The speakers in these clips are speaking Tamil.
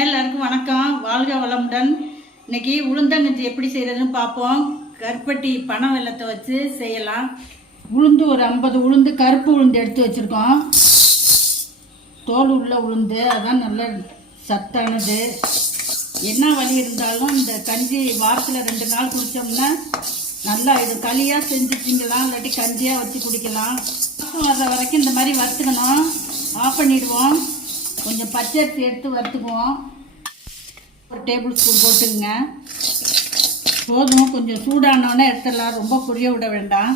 எல்லாருக்கும் வணக்கம். வாழ்க வளமுடன். இன்னைக்கு உளுந்தங்கஞ்சி எப்படி செய்யறதுன்னு பார்ப்போம். கருப்பட்டி பனை வெல்லத்தை வச்சு செய்யலாம். உளுந்து ஒரு 50 உளுந்து, கருப்பு உளுந்து எடுத்து வச்சுருக்கோம். தோல் உள்ள உளுந்து, அதான் நல்ல சத்தானது. என்ன வலி இருந்தாலும் இந்த கஞ்சி வாரத்தில் 2 நாள் குடித்தோம்னா நல்லா இது களியாக செஞ்சு திங்கலாம், இல்லாட்டி கஞ்சியாக வச்சு குடிக்கலாம். வர்ற வரைக்கும் இந்த மாதிரி வறுத்துக்கணும். ஆஃப் பண்ணிடுவோம். கொஞ்சம் பச்சரிசி எடுத்து வறுத்துக்குவோம். ஒரு டேபிள் ஸ்பூன் போட்டுக்குங்க. போதும். கொஞ்சம் சூடானோன்னே எடுத்துடலாம், ரொம்ப புரிய விட வேண்டாம்.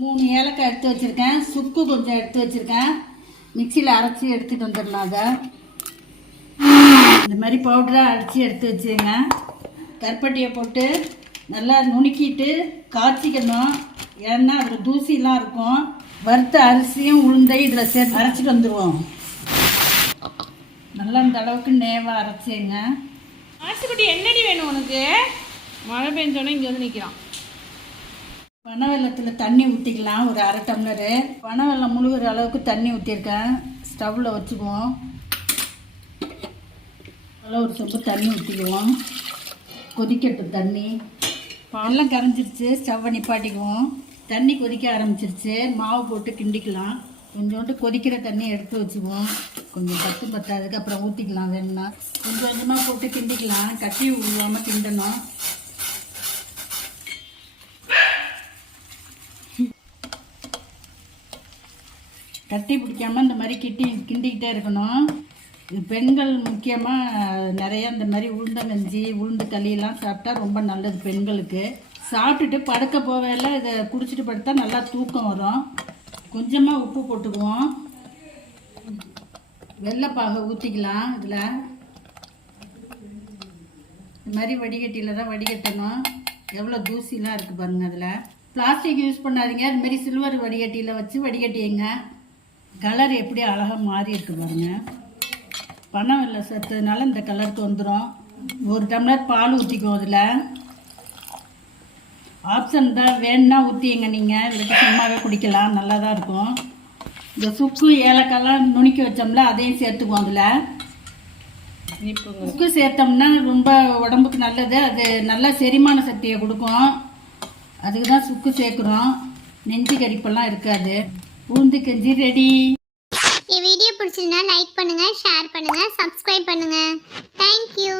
3 ஏலக்காய் எடுத்து வச்சுருக்கேன். சுக்கு கொஞ்சம் எடுத்து வச்சுருக்கேன். மிக்சியில் அரைச்சி எடுத்துகிட்டு வந்துடலாம். அதை இந்த மாதிரி பவுடராக அரைச்சி எடுத்து வச்சுருங்க. கருப்பட்டியை போட்டு நல்லா நுணுக்கிட்டு காய்ச்சிக்கணும். ஏன்னா அதில் தூசிலாம் இருக்கும். வறுத்த அரிசியும் உளுந்தையும் இதில் சேர்த்து அரைச்சிட்டு வந்துடுவோம். நல்லா இந்த அளவுக்கு நேவாக அரைச்சிங்க. ஆட்டுக்குட்டி என்னடி வேணும் உனக்கு? மழை பெஞ்சோன்னே இங்கே வந்து நிற்கிறான். பனை வெல்லத்தில் தண்ணி ஊற்றிக்கலாம். ஒரு 1/2 டம்ளரு பனை வெல்லம் முழுகிற அளவுக்கு தண்ணி ஊற்றிருக்கேன். ஸ்டவ்வில் வச்சுக்குவோம். நல்லா ஒரு சொம்பு தண்ணி ஊற்றிக்குவோம். கொதிக்கட்டும் தண்ணி. பாலெல்லாம் கரைஞ்சிருச்சு. ஸ்டவ்வை நிப்பாட்டிக்குவோம். தண்ணி கொதிக்க ஆரம்பிச்சிருச்சு. மாவு போட்டு கிண்டிக்கலாம். கொஞ்சோண்டு கொதிக்கிற தண்ணி எடுத்து வச்சுக்குவோம். கொஞ்சம் பத்தாதுக்கு அப்புறம் ஊற்றிக்கலாம். வேணும்னா கொஞ்சம் கொஞ்சமாக போட்டு கிண்டிக்கலாம். கட்டி விடாமல் கிண்டணும். கட்டி பிடிக்காமல் இந்த மாதிரி கிண்டிக்கிட்டே இருக்கணும். இது பெண்கள் முக்கியமாக நிறையா இந்த மாதிரி உளுந்தங்கஞ்சி, உளுந்து களியெல்லாம் சாப்பிட்டா ரொம்ப நல்லது பெண்களுக்கு. சாப்பிட்டுட்டு படுக்க போவேல இதை குடிச்சிட்டு படுத்தா நல்லா தூக்கம் வரும். கொஞ்சமாக உப்பு போட்டுக்குவோம். வெள்ளைப்பாகை ஊற்றிக்கலாம். இதில் இந்த மாதிரி வடிகட்டியில் தான் வடிகட்டணும். எவ்வளோ தூசிலாம் இருக்குது பாருங்கள். அதில் பிளாஸ்டிக் யூஸ் பண்ணாதீங்க. அதுமாரி சில்வர் வடிகட்டியில் வச்சு வடிகட்டிங்க. கலர் எப்படி அழகாக மாறி இருக்கு பாருங்கள். பனை வெல்லம் சேர்த்ததுனால இந்த கலருக்கு வந்துடும். 1 டம்ளர் பால் ஊற்றிக்குவோம். அதில் ஆப்ஷன் தான், வேணுன்னா ஊற்றிங்க நீங்கள், இல்லாட்டி சும்மாவே குடிக்கலாம். நல்லா தான் இருக்கும். இந்த சுக்கு ஏலக்காய்லாம் நுணுக்கி வச்சோம்ல அதையும் சேர்த்துக்குவோம். அதில் சுக்கு சேர்த்தோம்னா ரொம்ப உடம்புக்கு நல்லது. அது நல்லா செரிமான சக்தியை கொடுக்கும். அதுக்கு தான் சுக்கு சேர்க்குறோம். நெஞ்சு கரிப்பெல்லாம் இருக்காது. உளுந்து கஞ்சி ரெடி. வீடியோ பிடிச்சிருந்தா லைக் பண்ணுங்கள், ஷேர் பண்ணுங்கள், சப்ஸ்கிரைப் பண்ணுங்கள். தேங்க்யூ.